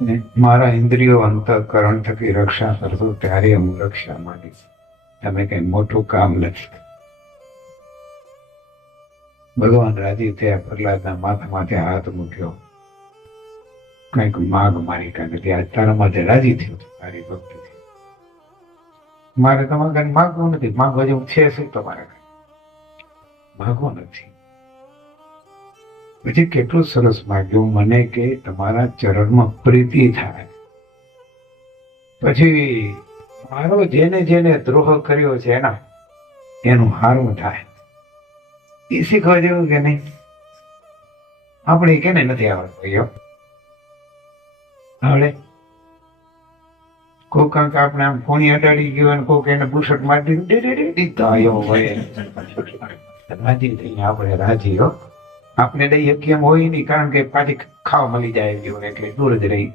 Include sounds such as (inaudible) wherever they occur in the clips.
ને મારા ઇન્દ્રિયો અંતઃકરણ થકી રક્ષા કરશો, ત્યારે હું રક્ષા માંગીશ. તમે કઈ મોટું કામ નથી. ભગવાન રાજી થયા, પ્રહલાદના માથા માથે હાથ મૂક્યો. કંઈક માગ મારી કાંઈ આજ તારા માથે રાજી થયો તારી ભક્તિ મારે તમારે કઈ માગવું નથી, માગવા જેવું છે શું તમારે કાંઈ? માગવું નથી. પછી કેટલું સરસ માગ્યું મને કે તમારા ચરણમાં પ્રીતિ થાય પછી મારો જેને જેને દ્રોહ કર્યો છે એના એનું હારું થાય એ શીખવા જેવું કે નહીં આપણે કેને નથી આવડતું આવડે કોક કાંક આપણે આમ કોણી અડાડી ગયો અને કોક એને બુશટ મારી દીધું રાજી થઈને આપણે રાજી હો આપણે દહીં એમ હોય નહીં, કારણ કે પાછી ખાવા મળી જાય જીવન એટલે દૂર જ રહી.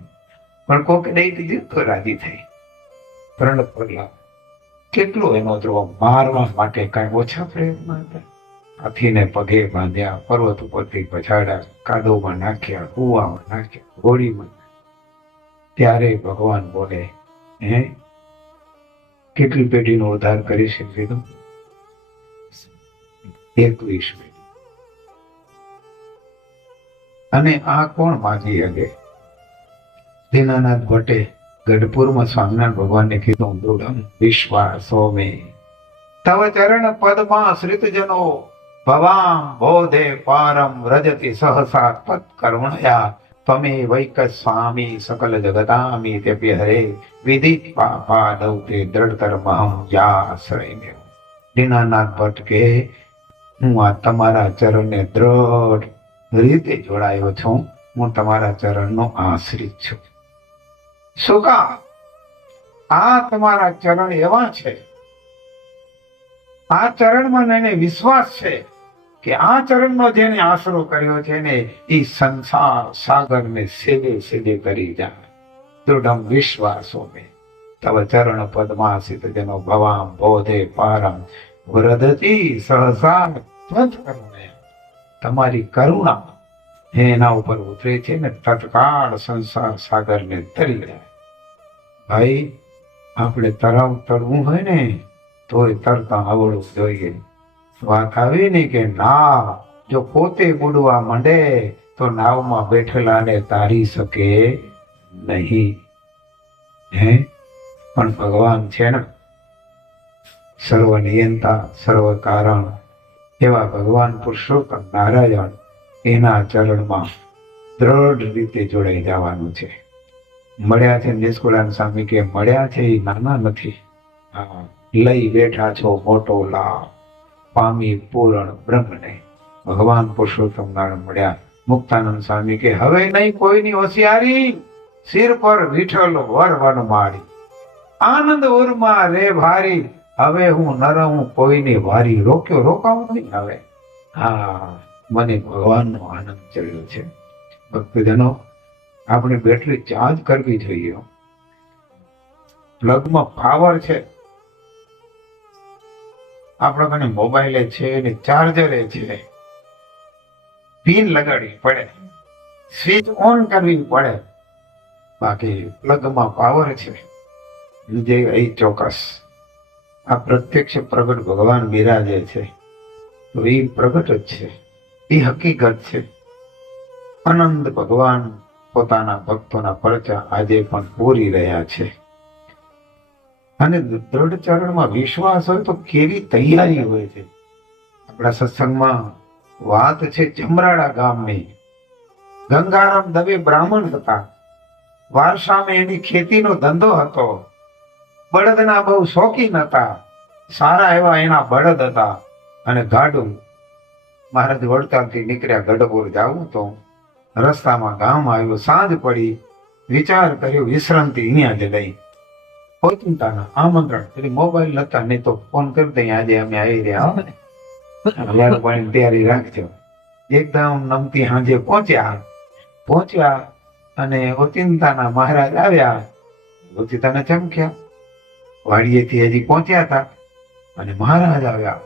પણ કોક દહીં દીધું તો રાજી થઈ. પ્રણ પગલા કેટલો એનો દ્રોહ મારવા માટે કાંઈ ઓછા પ્રયત્ન હતા? હાથીને પગે બાંધ્યા, પર્વત ઉપરથી પછાડ્યા, કાદવમાં નાખ્યા, કુવામાં નાખ્યા હોળીમાં ત્યારે ભગવાન બોલે, હે, કેટલી પેઢીનો ઉદ્ધાર કરી શકશે તું એકવીસ પેઢી અને આ કોણ માગી શકે? દીનાનાથ ભટ્ટે ગઢપુરમાં સ્વામિનારાયણ ભગવાનને કીધું દૃઢમ વિશ્વાસ મે તવ ચરણ પદમાં શ્રીતજનો, ભવામ બોધે પારમ રજતિ સહસા પદ કર્મણયા તમે વૈક સ્વામી સકલ જગતામી તેપ્ય હરે વિધિ પાપા દૌતે દ્રઢતર મહમ જાશ્રય મેવ દીનાનાથ ભટ્ટ કે હું આ તમારા ચરણને દ્રઢ રીતે જોડાયો છું, હું તમારા ચરણનો આશ્રિત છું. સુકા આ તમારા ચરણ એવા છે. આ ચરણમાં એને વિશ્વાસ છે કે આ ચરણનો જેને આશરો કર્યો છે ને, એ સંસાર સાગરને સેદે સેદે કરી જાય. દૃઢમ વિશ્વાસો મેં. તવ ચરણ પદ્માસિત જેનો ભવામ બોધે પારમ. વરદતી સહસા તમારી કરુણા એના ઉપર ઉતરે છે ને તત્કાળ સંસાર સાગરને તરી જાય ભાઈ, આપણે તરાવ તરવું હોય ને, તોય તરતા આવડવું જોઈએ. વાત આવી ને કે ના, જો પોતે બુડવા માંડે, તો નાવમાં બેઠેલાને તારી શકે નહીં. હે? પણ ભગવાન છે ને સર્વ નિયંતા સર્વ કારણ એવા ભગવાન પુરુષોત્તમ નારાયણ એના ચરણમાં દ્રઢ રીતે જોડાઈ જવાનું છે. મળ્યા છે નિષ્કુળાન સ્વામી કે મળ્યા છે એ નાના નથી. લઈ બેઠા છો મોટો લાભ પામી પૂરણ બ્રહ્મને. ભગવાન પુરુષોત્તમ નારાયણ મળ્યા. મુક્તાનંદ સ્વામી કે, હવે નહીં કોઈની હોશિયારી? સિર પર વિઠલ વર વન માળી. આનંદ ઉરમાં રે ભારી. હવે હું નર હું કોઈની વારી રોક્યો, રોકાવું નહીં હવે. હા મને ભગવાનનો આનંદ ચડ્યો છે. ભક્તજનો, આપણે બેટરી ચાર્જ કરવી જોઈએ. પ્લગમાં પાવર છે. આપણા કને મોબાઈલે છે ને ચાર્જરે છે. પિન લગાડવી પડે. સ્વિચ ઓન કરવી પડે. બાકી પ્લગમાં પાવર છે. જે અહીં ચોક્કસ. આ પ્રત્યક્ષ પ્રગટ ભગવાન બિરાજે છે. તો એ પ્રગટ જ છે. એ હકીકત છે. અનંત ભગવાન પોતાના ભક્તોના પરચા આજે પણ પૂરી રહ્યા છે. અને દ્રઢ ચરણમાં વિશ્વાસ હોય તો કેવી તૈયારી હોય છે? આપણા સત્સંગમાં વાત છે ચમરાડા ગામની. ગંગારામ દવે બ્રાહ્મણ હતા. વારસામાં એની ખેતીનો ધંધો હતો. બળદના બહુ શોખીન હતા. સારા એવા એના બળદ હતા. અને ગાડું મહારાજ વડતાલથી નીકળ્યા ગઢપુર જાવું તો રસ્તામાં ગામ આવ્યો, સાંજ પડી, વિચાર કર્યો, વિશ્રાંતિ અહીંયા જ લઈ. પોતાના આમંત્રણ, એટલે મોબાઈલ નતા, નહીં તો ફોન કરી દઈએ, આજે અમે આવી રહ્યા લાડુ પાણી તૈયારી રાખજો. એકદમ નમતી સાંજે પહોંચ્યા. પહોંચ્યા અને ઓચિંતાના મહારાજ આવ્યા. ઓચિંતાને ચમક્યા. વાડીએથી હજી પહોંચ્યા હતા અને મહારાજ આવ્યા.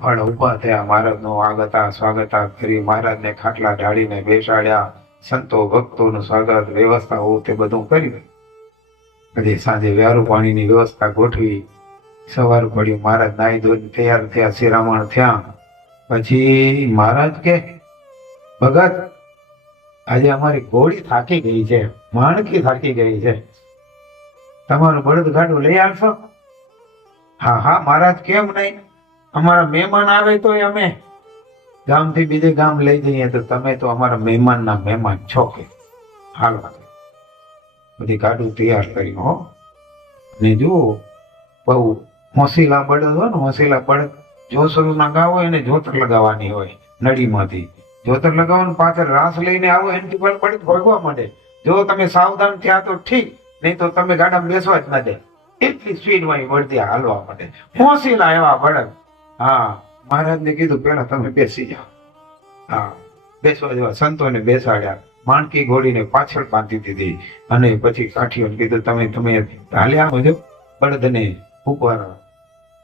પણ ઊભા થયા. મહારાજનું આગતા સ્વાગતા કરી મહારાજને ખાટલા ઢાળીને બેસાડ્યા. સંતો ભક્તોનું સ્વાગત વ્યવસ્થાઓ તે બધું કર્યું પછી સાંજે વ્યારું પાણીની વ્યવસ્થા ગોઠવી. સવાર પડ્યું. મહારાજ નાઈ ધોઈને તૈયાર થયા. શિરામણ થયા. પછી મહારાજ કે, ભગત, આજે અમારી ઘોડી થાકી ગઈ છે. માણકી થાકી ગઈ છે. તમારું બળદ ગાડું લઈ આવશો હા હા, મહારાજ, કેમ નહીં? અમારા મહેમાન આવે તો અમે. ગામથી બીજે ગામ લઈ જઈએ તો તમે તો અમારા મહેમાનના મહેમાન છો કે? હાલો બધી ગાડું તૈયાર કર્યું હો. ને જુઓ, બહુ હોંસીલા બળદ હોય ને હોંસીલા બળદ જોસરું ના ગાવ હોય એને જોતર લગાવવાની હોય, નળીમાંથી. જોતર લગાવવાનું, પાછળ રાસ લઈને આવો એનાથી પર પડી ભોગવા માંડે. જો તમે સાવધાન થયા તો ઠીક, નહીં તો તમે ગાડામાં બેસવા જ ના દે. એટલી સ્પીડમાં એ વળતી હાલવા માંડે. હોંસીલા એવા બળદ. હા, મહારાજને કીધું, પેલા તમે બેસી જાઓ. હા, બેસવા જેવા. સંતોને બેસાડ્યા. માણકી ઘોડીને પાછળ બાંધી દીધી. અને પછી કાઠીઓને કીધું, તમે તમે હાલ્યા આવજો બળદને ઉપર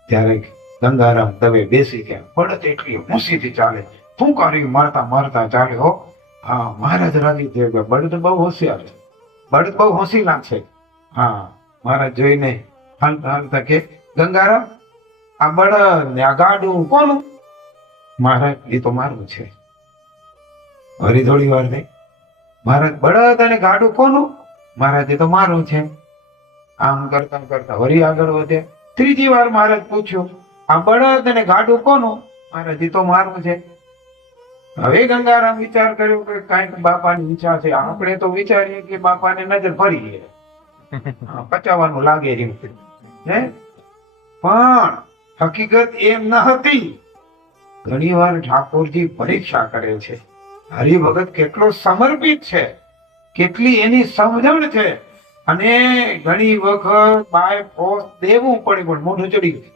ત્યારે ગંગારામ દવે બેસી ગયા. બળદ એટલી મૂસીથી ચાલે. ફૂંકારી મારતા મારતા ચાલે, હો. હા, મહારાજ રાજી થઈ ગયા. બળદ બહુ હોશિયાર છે. બળદ બહુ હોશી છે. હા, મહારાજ જોઈને હાલતા હાલતા કે, ગંગારામ કોનું? મહારાજ એ તો મારું છે. વળી થોડી વાર થઈ મહારાજ બળદ અને ગાડું કોનું? મહારાજ એ તો મારું છે. આમ કરતા કરતા વળી આગળ વધે. ત્રીજી વાર મહારાજ પૂછ્યું આ બળદ અને ગાડું કોનું? મહારાજ એ તો મારું છે. હવે ગંગારામ વિચાર કર્યો કે કંઈક બાપાની ઈચ્છા છે. આપણે તો વિચારીએ કે બાપાને નજર ફરીએ. (laughs) પચાવવાનું લાગે રહ્યું હે? પણ હકીકત એમ ન હતી. ઘણી વાર ઠાકોરજી પરીક્ષા કરે છે. હરિભગત કેટલો સમર્પિત છે. કેટલી એની સમજણ છે. અને ઘણી વખત બાય ફોર્સ દેવું પડે પણ મોઢું ચડી ગયું.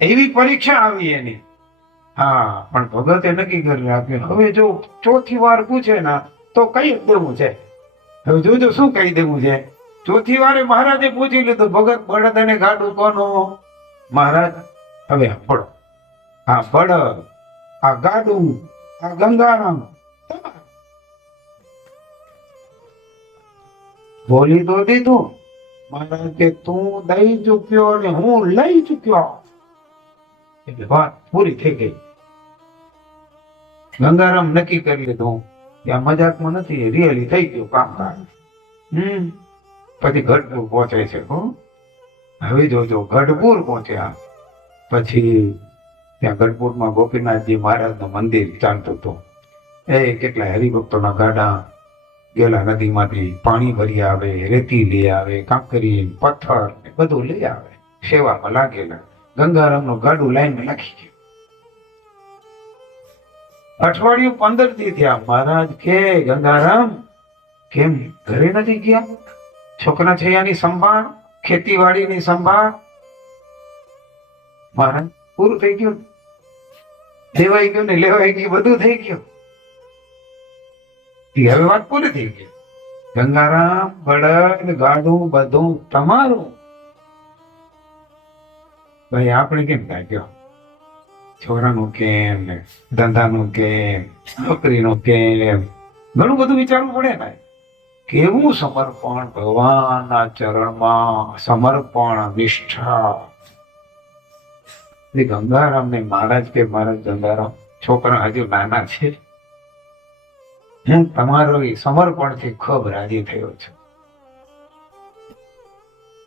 એવી પરીક્ષા આવી એની. હા, પણ ભગતે નક્કી કરી રાખ્યું. હવે જો ચોથી વાર પૂછે ના, તો કઈ દેવું છે? હવે જોજો શું કહી દેવું છે? ચોથી વારે મહારાજે પૂછી લીધું, ભગત બળદ અને ગાડું કોનું? મહારાજ, હવે પડો આ બળદ આ ગાડું, આ ગંગારામ. બોલી તો દીધું. મહારાજ કે તું દઈ ચૂક્યો અને હું લઈ ચૂક્યો. એટલે વાત પૂરી થઈ ગઈ. ગંગારામ નક્કી કરી લીધું કે આ મજાકમાં નથી રિયલી થઈ ગયું કામકાજ. હમ. પછી ગઢપુર પહોંચે છે હવે જોજો ગઢપુર પહોંચ્યા. પછી ત્યાં ગઢપુરમાં ગોપીનાથજી મહારાજનું મંદિર ચાલતું હતું. એ કેટલા હરિભક્તોના ગાડા ગેલા નદીમાંથી પાણી ભરી આવે, રેતી લઈ આવે કાંકરી પથ્થર બધું લઈ આવે, સેવામાં લાગેલા. ગંગારામનું ગાડું લાઈનમાં નાખી ગયું. અઠવાડિયું પંદરથી થયા. મહારાજ કે, ગંગારામ, કેમ ઘરે નથી ગયા? છોકરા છૈયાની સંભાળ, ખેતીવાડીની સંભાળ. મહારાજ, પૂરું થઈ ગયું દેવાઈ ગયું ને લેવાઈ ગયું, બધું થઈ ગયું. હવે વાત પૂરી થઈ ગઈ. ગંગારામ, બળદ, ગાડું, બધું તમારું. ભાઈ, આપણે કેમ થાય છોરાનું કેમ, ધંધાનું કેમ, નોકરીનું કેમ? ઘણું બધું વિચારવું પડે ને કેવું સમર્પણ ભગવાનના ચરણમાં સમર્પણ, નિષ્ઠા? ગંગારામ ને મહારાજ કે, મહારાજ ગંગારામ, છોકરા હજુ નાના છે. હું, તમારો એ સમર્પણથી ખૂબ રાજી થયો છું.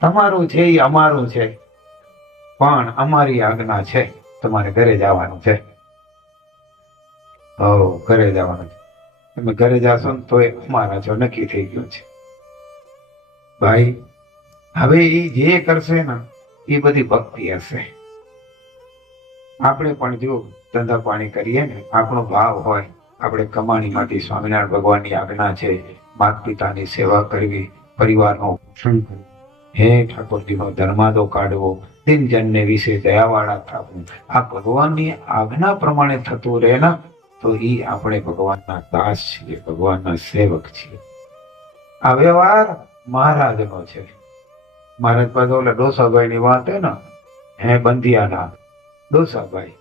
તમારું છે એ અમારું છે, પણ અમારી આજ્ઞા છે, તમારે ઘરે જવાનું છે. ઘરે જવાનું છે. તમે ઘરે જાશો ને તોય અમારા છો નક્કી થઈ ગયું છે. ભાઈ, હવે એ જે કરશે ને એ બધી ભક્તિ હશે. આપણે પણ જો ધંધા પાણી કરીએ ને, આપણો ભાવ હોય, આપણે કમાણીમાંથી સ્વામિનારાયણ ભગવાનની આજ્ઞા છે માત પિતાની સેવા કરવી, પરિવારનો પોષણ કરવું. હે ઠાકોરજીનો ધર્માદો કાઢવો, દિનજનને વિશે દયાવાળા થવું. આ ભગવાનની આજ્ઞા પ્રમાણે થતું રહે ને તો એ આપણે ભગવાનના દાસ છીએ, ભગવાનના સેવક છીએ. આ વ્યવહાર મહારાજનો છે. મહારાજ પાસે ઓલા ડોસાભાઈ ની વાત હે ને, હે બંધિયાના, ડોસાભાઈ.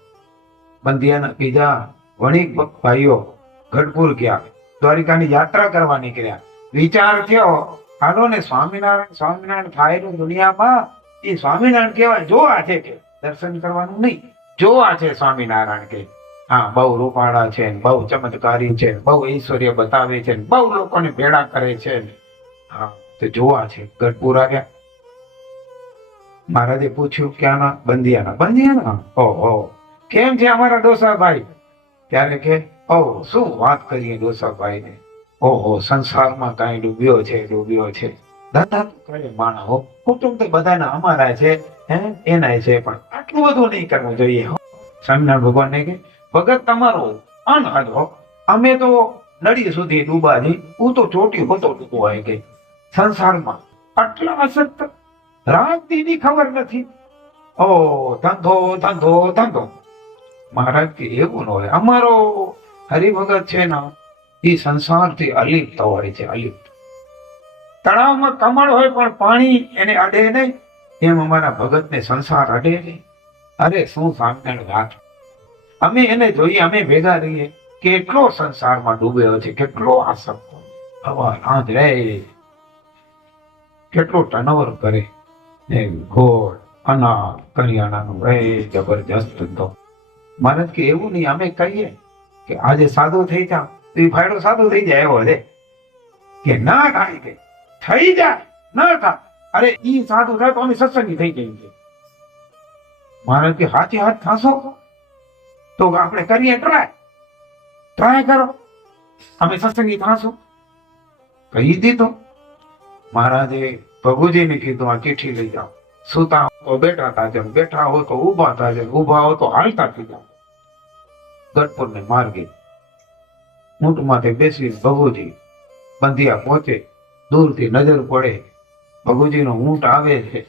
બંધિયાના બીજા વણિક ભાઈઓ ગઢપુર ગયા, દ્વારિકાની યાત્રા કરવા નીકળ્યા. વિચાર થયો હાલો ને સ્વામિનારાયણ સ્વામિનારાયણ થાયેલું દુનિયામાં એ સ્વામિનારાયણ કહેવાય, જોવા છે કે, દર્શન કરવાનું નહીં. જો આ છે સ્વામિનારાયણ કે હા, બહુ રૂપાળા છે બહુ ચમત્કારી છે બહુ ઐશ્વર્ય બતાવે છે બહુ લોકોને ભેળા કરે છે હા, તો જોવા છે, ગઢપુર આવ્યા? મહારાજે પૂછ્યું, ક્યાંના? બંધિયાના. બંધિયાના? ઓહો. કેમ છે અમારા ડોસાભાઈ? ત્યારે કે, ઓ, શું વાત કરીએ ડોસાભાઈ ને ઓહો, સંસારમાં કાંઈ ડૂબ્યો છે ડૂબ્યો છે. ધંધા કરે માણા હો. કુટુંબ તો બધાના અમારા છે, હે? એનાય છે, પણ આટલું બધું નહીં કરવું જોઈએ સ્વામિનારાયણ ભગવાનને કે ભગત તમારો અનહદ અમે તો નડી સુધી ડૂબા હું તો ચોટી હોતો ડૂબો હોય ગઈ. સંસારમાં આટલા અસક્ત રાત દીની ખબર નથી. ઓ, ધંધો ધંધો ધંધો. મહારાજ કે, એવું ન હોય. અમારો હરિભગત છે ને, એ સંસારથી અલિપ્ત હોય છે, અલિપ્ત. તળાવમાં કમળ હોય પણ પાણી એને અડે નહીં. એમ અમારા ભગતને સંસાર અડે નહીં. અરે, શું સામે વાત? અમે એને જોઈએ, અમે ભેગા રહીએ. કેટલો સંસારમાં ડૂબ્યો છે, કેટલો આસક્ત હવા રાંધ રે કેટલો ટનવર કરે. ને ગોળ, અનાજ, કરિયાણાનું રહે, જબરજસ્ત ધંધો મહારાજ કે એવું નહીં, અમે કહીએ કે આજે સાદો થઈ જા. તો એ ફાયદો સાદો થઈ જાય એવો છે. કે ના થાય કે, થઈ જાય, ના થાય. અરે, ઈ સાદું થાય તો અમે સત્સંગી થઈ જઈએ. મહારાજ કે હાથી હાથ થાશો તો આપણે કરીએ ટ્રાય ટ્રાય કરો. અમે સત્સંગી થાશું? કહી દીધું. મહારાજે પ્રભુજીને કીધું, આ ચીઠી લઈ જાઓ. સુતા તો બેઠા થાજો બેઠા હો તો ઊભા જેમ ઊભા હો તો હાલતા થઈ જાઓ. ગઢપુર ને માર્ગે ઊંટમાંથી માથે બેસી ભગુજી બંધિયા પહોંચે. દૂરથી નજર પડે. ભગુજીનો ઊંટ આવે છે.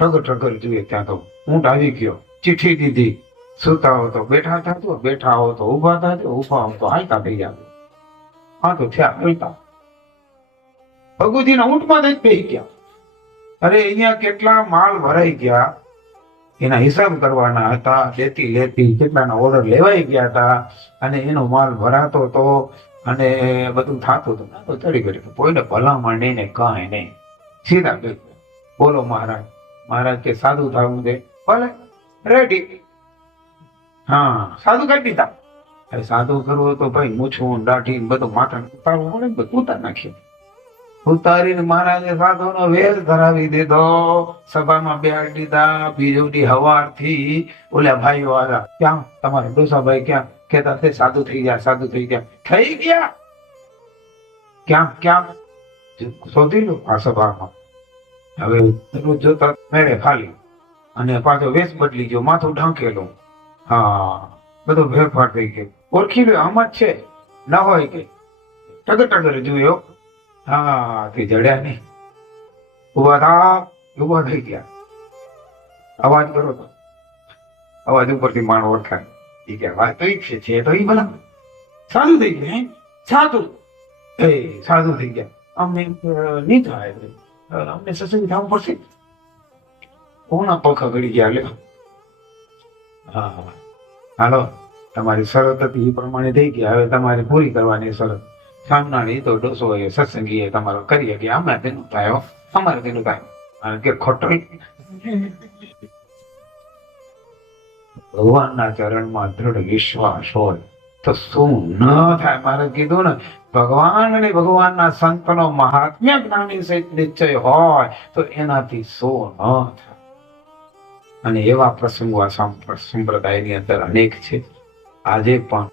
ટગર ટગર જોઈએ ત્યાં તો ઊંટ આવી ગયો. ચીઠી દીધી. સુતા હો તો બેઠા થાજો, બેઠા હો તો ઊભા થાજો, ઊભા હો તો હાલતા થઈ જાજો. હા તો થયા હાલતા ભગુજીના ઊંટમાં જ બેસી ગયા. અરે અહીંયા કેટલા માલ ભરાઈ ગયા. એના હિસાબ કરવાના હતા, લેતી લેતી કેટલાના ઓર્ડર લેવાઈ ગયા હતા, અને એનો માલ ભરાતો હતો અને બધું થતું હતું તો ચડી ગયું. કોઈને ભલામણ નહીં ને કાંઈ નહીં. સીધા બોલો મહારાજ મહારાજ કે સાદું થવું છે ભલે રેડી હા. સાદું કાઢી દીધા. અરે સાદું કરવું તો ભાઈ મૂછું દાઢી બધું માથા ઉતારવું પડે ને બધું ઉતાર નાખ્યું ઉતારીને મહારાજે સાધુનો વેલ ધરાવી દીધો. સભામાં બેહાડી દીધા હવાર હવારથી. ઓલા ભાઈઓ આવ્યા ક્યાં? તમારા ડોસાભાઈ ક્યાં? કેતા તે સાધુ થઈ ગયા સાધુ થઈ ગયા. થઈ ગયા? ક્યાં ક્યાં? શોધી લો આ સભામાં. હવે જોતા મેળે ખાલી. અને પાછો વેશ બદલી ગયો માથું ઢાંકેલું. હા, બધો ફેરફાર થઈ ગયો. ઓળખી લો, આમાં જ છે. ના હોય કે. ટગર ટગર જોયો. હા, તે જડ્યા નહીં. ઊભા થા ઊભા થઈ ગયા. અવાજ કરો તો. અવાજ ઉપરથી માણ ઓળખાય. એ કે, વાત તો છે છે તો એ ભલા. સાદું થઈ ગયા સાધુ. એ, સાધુ થઈ ગયા. અમને નહીં થાય. અમને સત્સંગ થવું પડશે. કોના પખા ઘડી ગયા લ્યો? હાલો, તમારી શરત હતી એ પ્રમાણે થઈ ગઈ. હવે તમારે પૂરી કરવાની શરત. સામનાની તો ડોસો એ સત્સંગી એ તમારો કરી કે હમણાં તેનું થાય અમારે તેનું થાય. કારણ કે ખોટો ભગવાનના ચરણમાં દ્રઢ વિશ્વાસ હોય તો શું ન થાય? મારે કીધું ને, ભગવાન અને ભગવાનના સંતનો મહાત્મ્ય જ્ઞાની સહિત નિશ્ચય હોય તો એનાથી શું ન થાય? અને એવા પ્રસંગો આ સંપ્રદાયની અંદર અનેક છે. આજે પણ